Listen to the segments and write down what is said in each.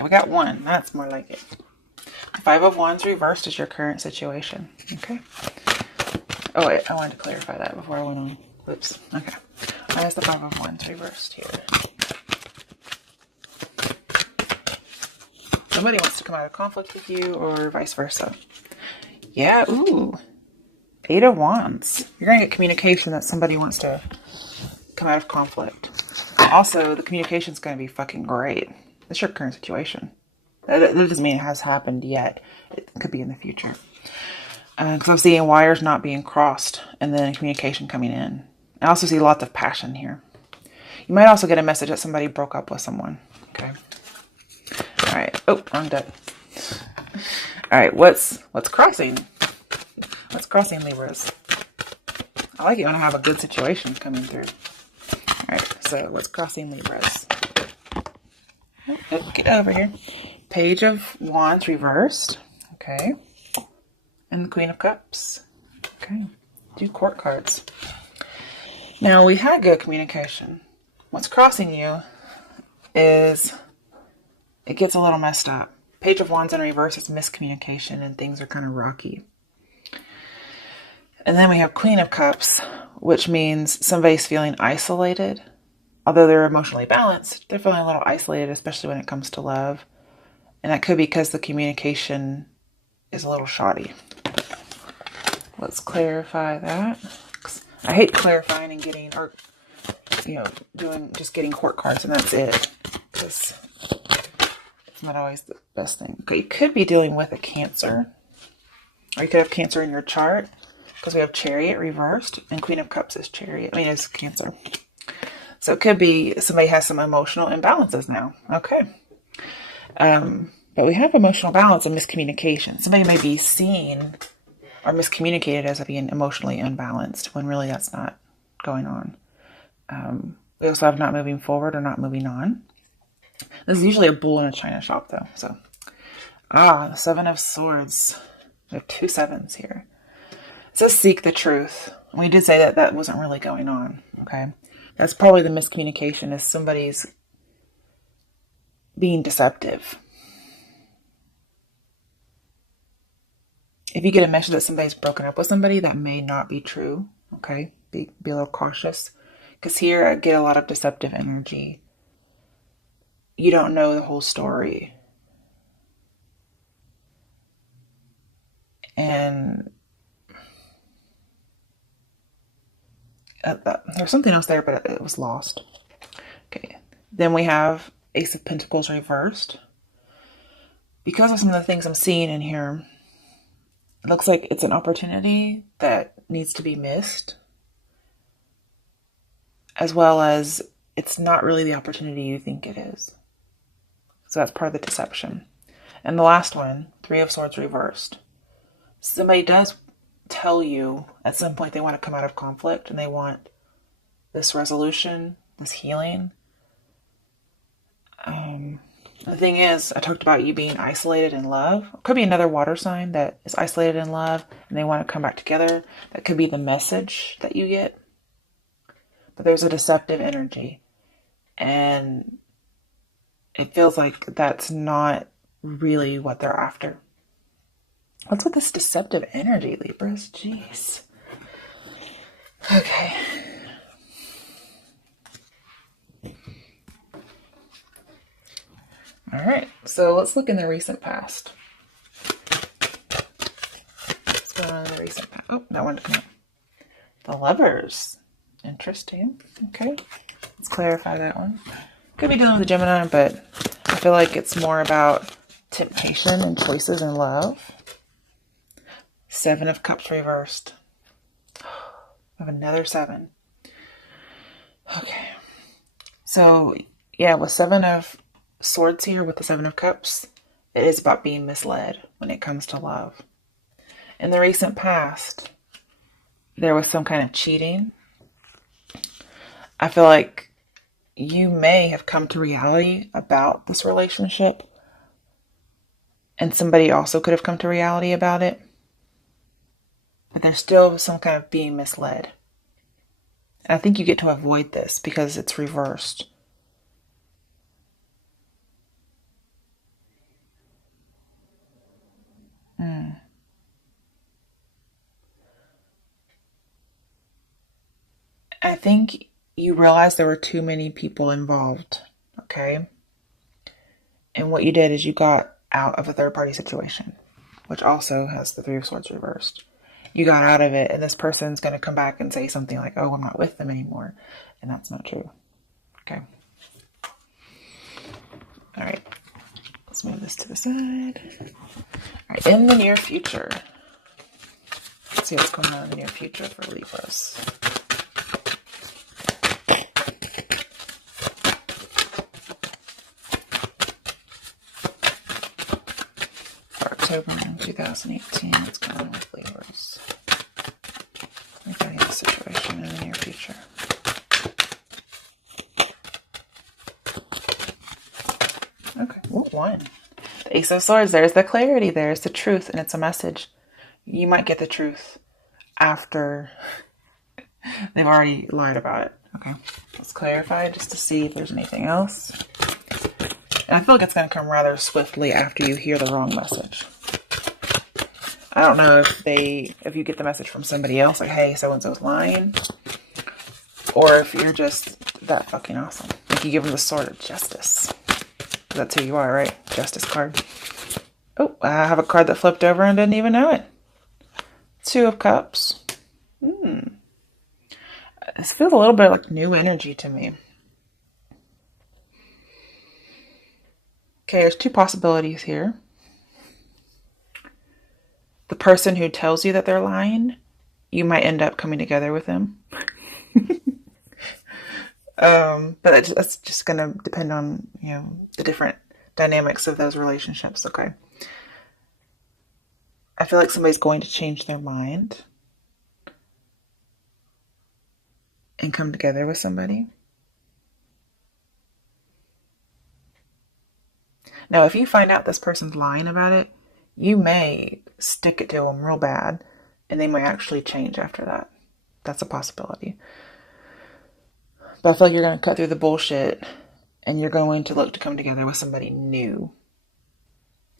Okay, we got 1. That's more like it. 5 of Wands reversed is your current situation. Okay. Oh, wait. I wanted to clarify that before I went on. Whoops. Okay. Why is the 5 of Wands reversed here? Somebody wants to come out of conflict with you or vice versa. Yeah. Ooh. 8 of Wands. You're going to get communication that somebody wants to come out of conflict. Also, the communication is going to be fucking great. That's your current situation. That doesn't mean it has happened yet. It could be in the future. Because I'm seeing wires not being crossed and then communication coming in. I also see lots of passion here. You might also get a message that somebody broke up with someone. Okay. All right. Oh, wrong deck. All right. What's crossing? What's crossing, Libras? I like it when I have a good situation coming through. All right. So what's crossing, Libras? Oh, get over here. Page of Wands reversed. Okay. And the Queen of Cups. Okay. 2 court cards. Now, we had good communication. What's crossing you is it gets a little messed up. Page of Wands in reverse is miscommunication and things are kind of rocky. And then we have Queen of Cups, which means somebody's feeling isolated. Although they're emotionally balanced, they're feeling a little isolated, especially when it comes to love. And that could be because the communication is a little shoddy. Let's clarify that. I hate clarifying and getting, or, just getting court cards and that's it. Because it's not always the best thing. Okay, you could be dealing with a Cancer. Or you could have Cancer in your chart. Because we have Chariot reversed. And Queen of Cups is Chariot. Is Cancer. So it could be somebody has some emotional imbalances now. Okay. But we have emotional balance and miscommunication. Somebody may be seen or miscommunicated as being emotionally unbalanced when really that's not going on. We also have not moving forward or not moving on. This is usually a bull in a china shop though. So, the 7 of Swords. We have 2 7s here. It says seek the truth. We did say that wasn't really going on. Okay. That's probably the miscommunication is somebody's being deceptive. If you get a message that somebody's broken up with somebody, that may not be true. Okay. Be a little cautious. Because here I get a lot of deceptive energy. You don't know the whole story. And there's something else there, but it was lost. Okay. Then we have Ace of Pentacles reversed. Because of some of the things I'm seeing in here, it looks like it's an opportunity that needs to be missed. As well as it's not really the opportunity you think it is. So that's part of the deception. And the last one, 3 of Swords reversed. Somebody does tell you at some point they want to come out of conflict and they want this resolution, this healing. The thing is, I talked about you being isolated in love. It could be another water sign that is isolated in love and they want to come back together. That could be the message that you get. But there's a deceptive energy. And it feels like that's not really what they're after. What's with this deceptive energy, Libras? Jeez. Okay. All right. So let's look in the recent past. What's going on in the recent past? Oh, that one didn't come out. The Lovers. Interesting. Okay. Let's clarify that one. Could be dealing with a Gemini, but I feel like it's more about temptation and choices in love. 7 of Cups reversed. I have another 7. Okay. So, yeah, with 7 of Swords here, with the 7 of Cups, it is about being misled when it comes to love. In the recent past, there was some kind of cheating. I feel like you may have come to reality about this relationship, and somebody also could have come to reality about it. But there's still some kind of being misled. And I think you get to avoid this because it's reversed. I think you realized there were too many people involved, okay? And what you did is you got out of a third party situation, which also has the Three of Swords reversed. You got out of it, and this person's going to come back and say something like, oh, I'm not with them anymore. And that's not true. Okay. All right. Let's move this to the side. All right. In the near future. Let's see what's going on in the near future for Libras. For October 2018, what's going on with Libras? Regarding the situation in the near future. Okay, one. The Ace of Swords, there's the clarity, there's the truth, and it's a message. You might get the truth after they've already lied about it. Okay, let's clarify just to see if there's anything else. And I feel like it's going to come rather swiftly after you hear the wrong message. I don't know if you get the message from somebody else, like, hey, so-and-so's lying, or if you're just that fucking awesome. Like you give them the Sword of Justice. That's who you are, right? Justice card. Oh, I have a card that flipped over and didn't even know it. Two of Cups. This feels a little bit like new energy to me. Okay, there's two possibilities here. The person who tells you that they're lying, you might end up coming together with them. But that's just going to depend on, the different dynamics of those relationships, okay? I feel like somebody's going to change their mind and come together with somebody. Now, if you find out this person's lying about it, you may stick it to them real bad, and they might actually change after that. That's a possibility. But I feel like you're going to cut through the bullshit, and you're going to look to come together with somebody new.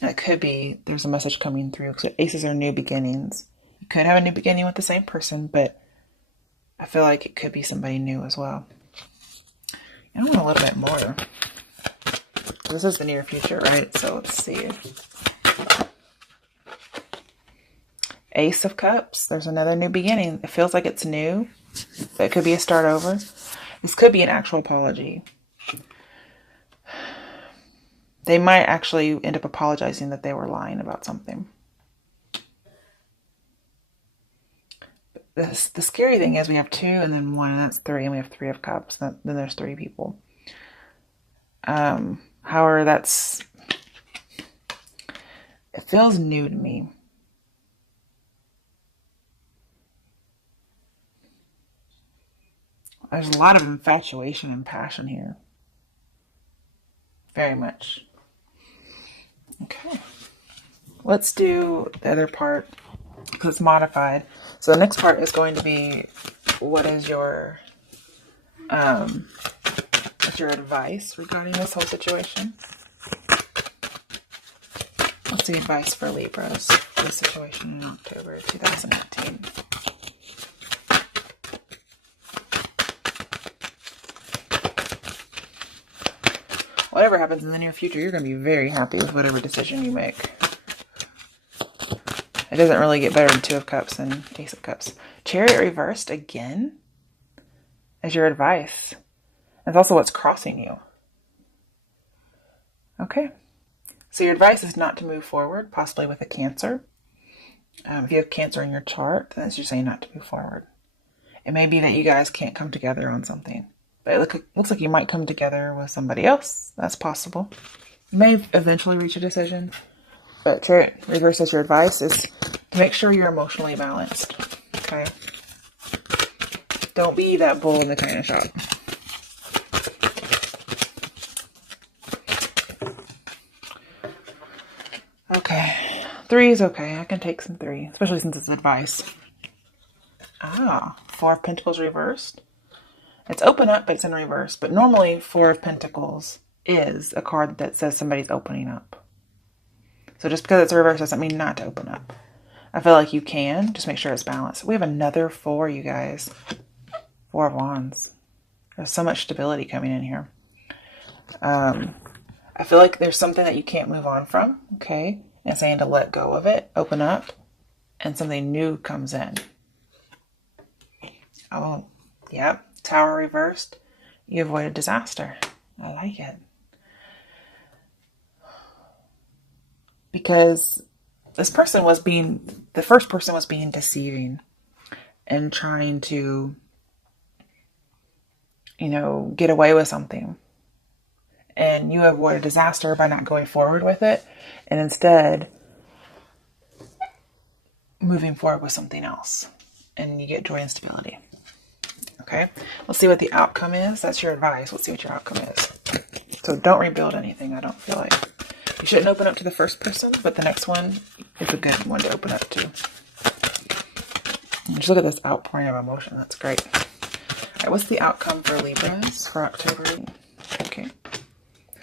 It could be there's a message coming through, because aces are new beginnings. You could have a new beginning with the same person, but I feel like it could be somebody new as well. I want a little bit more. This is the near future, right? So let's see. Ace of Cups. There's another new beginning. It feels like it's new, but it could be a start over. This could be an actual apology. They might actually end up apologizing that they were lying about something. The scary thing is we have 2 and then 1, and that's 3, and we have 3 of Cups. Then there's 3 people. However, it feels new to me. There's a lot of infatuation and passion here. Very much. Okay. Let's do the other part because it's modified. So the next part is going to be what is your what's your advice regarding this whole situation? What's the advice for Libras for the situation in October 2018? Whatever happens in the near future, you're going to be very happy with whatever decision you make. It doesn't really get better than 2 of Cups and Ace of Cups. Chariot reversed again as your advice. That's also what's crossing you. Okay. So your advice is not to move forward, possibly with a Cancer. If you have Cancer in your chart, then it's just saying not to move forward. It may be that you guys can't come together on something. But it looks like you might come together with somebody else. That's possible. You may eventually reach a decision. But Chariot reverse as your advice is to make sure you're emotionally balanced. Okay? Don't be that bull in the china shop. Okay. 3 is okay. I can take some 3. Especially since it's advice. 4 of Pentacles reversed. It's open up, but it's in reverse. But normally, 4 of Pentacles is a card that says somebody's opening up. So just because it's reversed doesn't mean not to open up. I feel like you can. Just make sure it's balanced. We have another 4, you guys. 4 of Wands. There's so much stability coming in here. I feel like there's something that you can't move on from, okay? And saying to let go of it, open up, and something new comes in. Oh, yep. Tower reversed. You avoided disaster. I like it. Because this person was the first person was being deceiving and trying to, get away with something. And you avoid a disaster by not going forward with it and instead moving forward with something else. And you get joy and stability. Okay, let's see what the outcome is. That's your advice. Let's see what your outcome is. So don't rebuild anything, I don't feel like. You shouldn't open up to the first person, but the next one is a good one to open up to. Just look at this outpouring of emotion. That's great. All right, what's the outcome for Libras for October? Okay.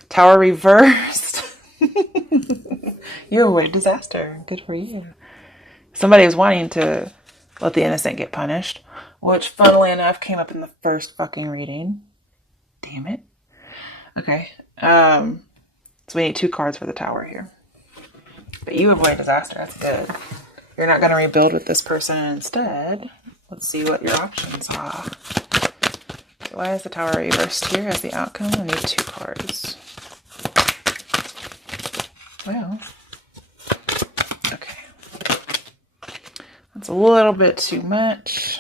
Tower reversed. You avoided disaster. Good for you. Somebody is wanting to let the innocent get punished, which funnily enough came up in the first fucking reading. Damn it. Okay. So we need 2 cards for the Tower here. But you avoid disaster. That's good. You're not going to rebuild with this person. Instead, let's see what your options are. Why is the Tower reversed here as the outcome? I need 2 cards. Well, okay. That's a little bit too much.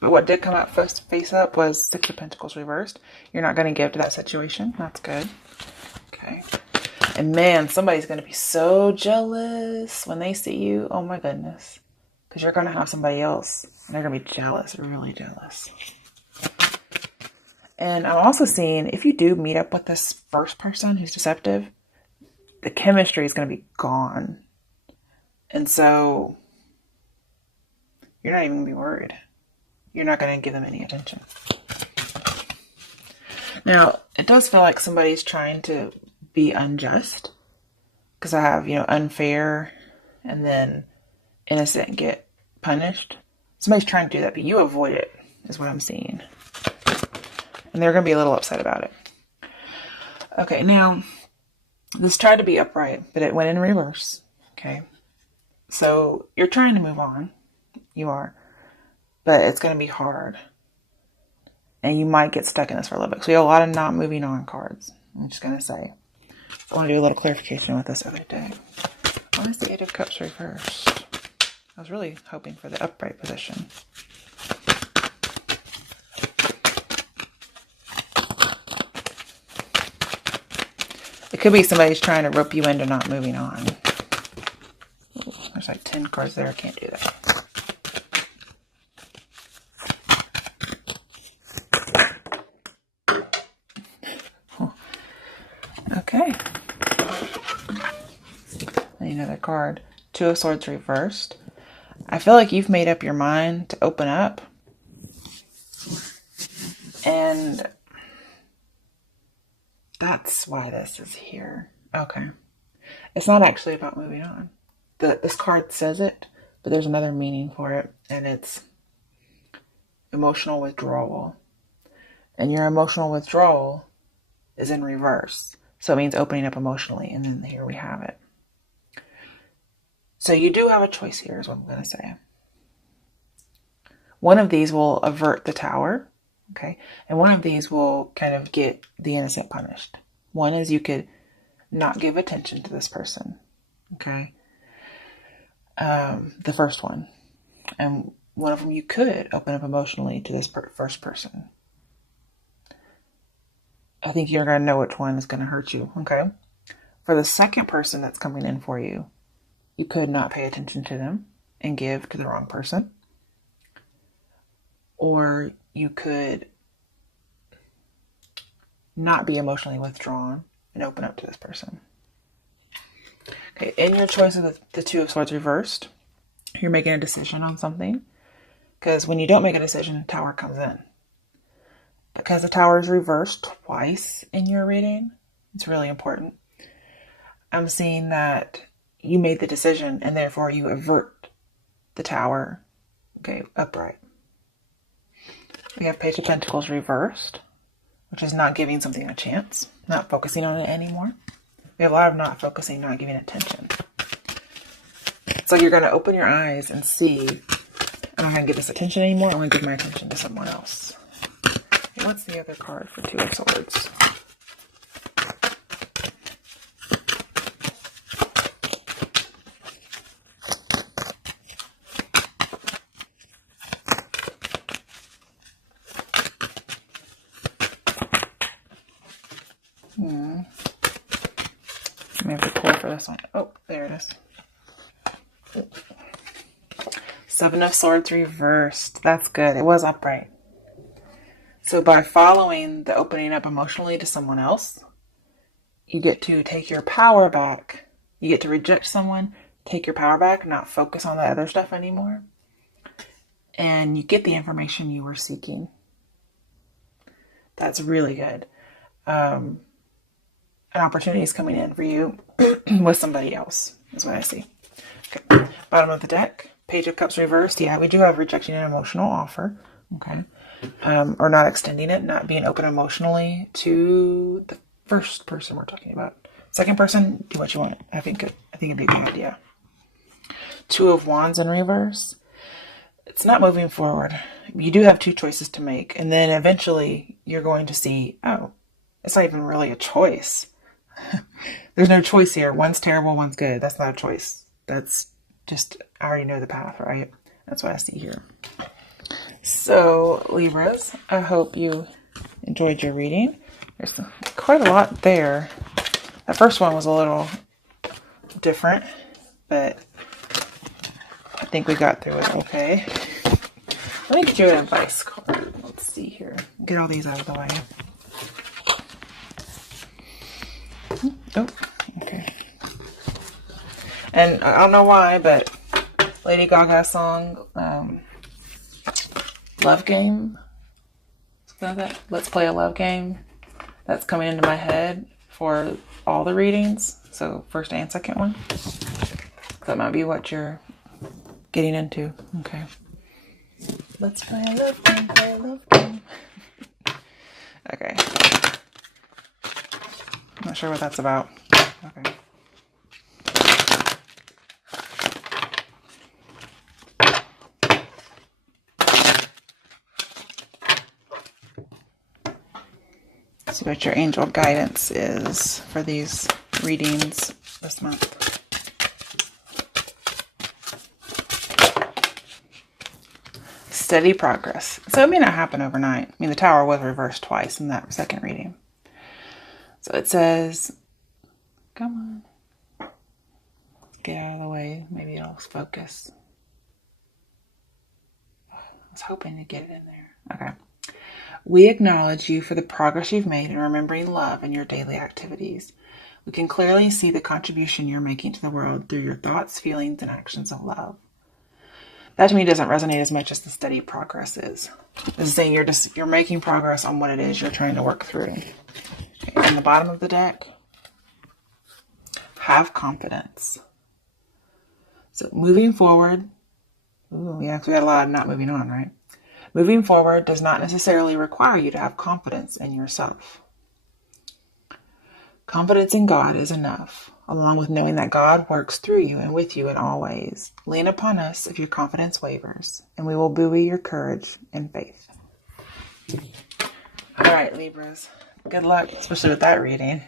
But what did come out face up was 6 of Pentacles reversed. You're not going to give to that situation. That's good. Okay. And man, somebody's going to be so jealous when they see you. Oh my goodness. Because you're going to have somebody else. And they're going to be jealous, really jealous. And I'm also seeing, if you do meet up with this first person who's deceptive, the chemistry is going to be gone. And so, you're not even going to be worried. You're not going to give them any attention. Now, it does feel like somebody's trying to be unjust. Because I have, unfair and then innocent get punished. Somebody's trying to do that, but you avoid it, is what I'm seeing. And they're going to be a little upset about it. Okay, now, this tried to be upright, but it went in reverse. Okay. So, you're trying to move on. You are. But it's going to be hard. And you might get stuck in this for a little bit. So, we have a lot of not moving on cards. I'm just going to say. I want to do a little clarification with this other day. Why is the 8 of Cups reversed? I was really hoping for the upright position. It could be somebody's trying to rope you into not moving on. Ooh, there's like 10 cards there. I can't do that. Okay. And another card. 2 of Swords reversed. I feel like you've made up your mind to open up. And that's why this is here. Okay. It's not actually about moving on. This card says it, but there's another meaning for it, and it's emotional withdrawal. And your emotional withdrawal is in reverse. So it means opening up emotionally, and then here we have it. So you do have a choice here, is what I'm going to say. One of these will avert the Tower, okay? And one of these will kind of get the innocent punished. One is you could not give attention to this person, okay? The first one. And one of them you could open up emotionally to this first person. I think you're going to know which one is going to hurt you, okay? For the second person that's coming in for you, you could not pay attention to them and give to the wrong person. Or you could not be emotionally withdrawn and open up to this person. Okay, in your choice of the 2 of Swords reversed, you're making a decision on something. Because when you don't make a decision, Tower comes in. Because the Tower is reversed twice in your reading, it's really important. I'm seeing that you made the decision and therefore you avert the Tower. Okay, upright. We have Page of Pentacles reversed, which is not giving something a chance, not focusing on it anymore. We have a lot of not focusing, not giving attention. So you're going to open your eyes and see, I'm not going to give this attention anymore. I'm going to give my attention to someone else. Okay, what's the other card for Two of Swords? I have to pull for this one. Oh, there it is. Seven of Swords reversed. That's good. It was upright. So by following the opening up emotionally to someone else, you get to take your power back. You get to reject someone, take your power back, not focus on the other stuff anymore. And you get the information you were seeking. That's really good. An opportunity is coming in for you with somebody else, is what I see. Okay. Bottom of the deck, Page of Cups reversed. Yeah, we do have rejecting an emotional offer. Okay. Or not extending it, not being open emotionally to the first person we're talking about. Second person, do what you want. I think it'd be a good idea. Two of Wands in reverse. It's not moving forward. You do have two choices to make. And then eventually you're going to see, oh, it's not even really a choice. There's no choice here. One's terrible, one's good. That's not a choice. That's just, I already know the path, right? That's what I see here. So, Libras, I hope you enjoyed your reading. There's quite a lot there. That first one was a little different, but I think we got through it okay. Let me get you an advice card. Let's see here. Get all these out of the way. Oh, okay. And I don't know why, but Lady Gaga's song, Love Game, Let's Play a Love Game, that's coming into my head for all the readings, so first and second one. That might be what you're getting into. Okay. Let's play a love game, play a love game. Okay. I'm not sure what that's about. Okay. See what your angel guidance is for these readings this month. Steady progress. So it may not happen overnight. I mean, the Tower was reversed twice in that second reading. So it says, come on. Get out of the way. Maybe it'll focus. I was hoping to get it in there. Okay. We acknowledge you for the progress you've made in remembering love in your daily activities. We can clearly see the contribution you're making to the world through your thoughts, feelings, and actions of love. That to me doesn't resonate as much as the steady progress is. This is saying you're making progress on what it is you're trying to work through. Okay, on the bottom of the deck, have confidence. So moving forward, ooh, yeah, we had a lot of not moving on, right? Moving forward does not necessarily require you to have confidence in yourself. Confidence in God is enough, along with knowing that God works through you and with you in all ways. Lean upon us if your confidence wavers, and we will buoy your courage and faith. All right, Libras. Good luck, especially with that reading.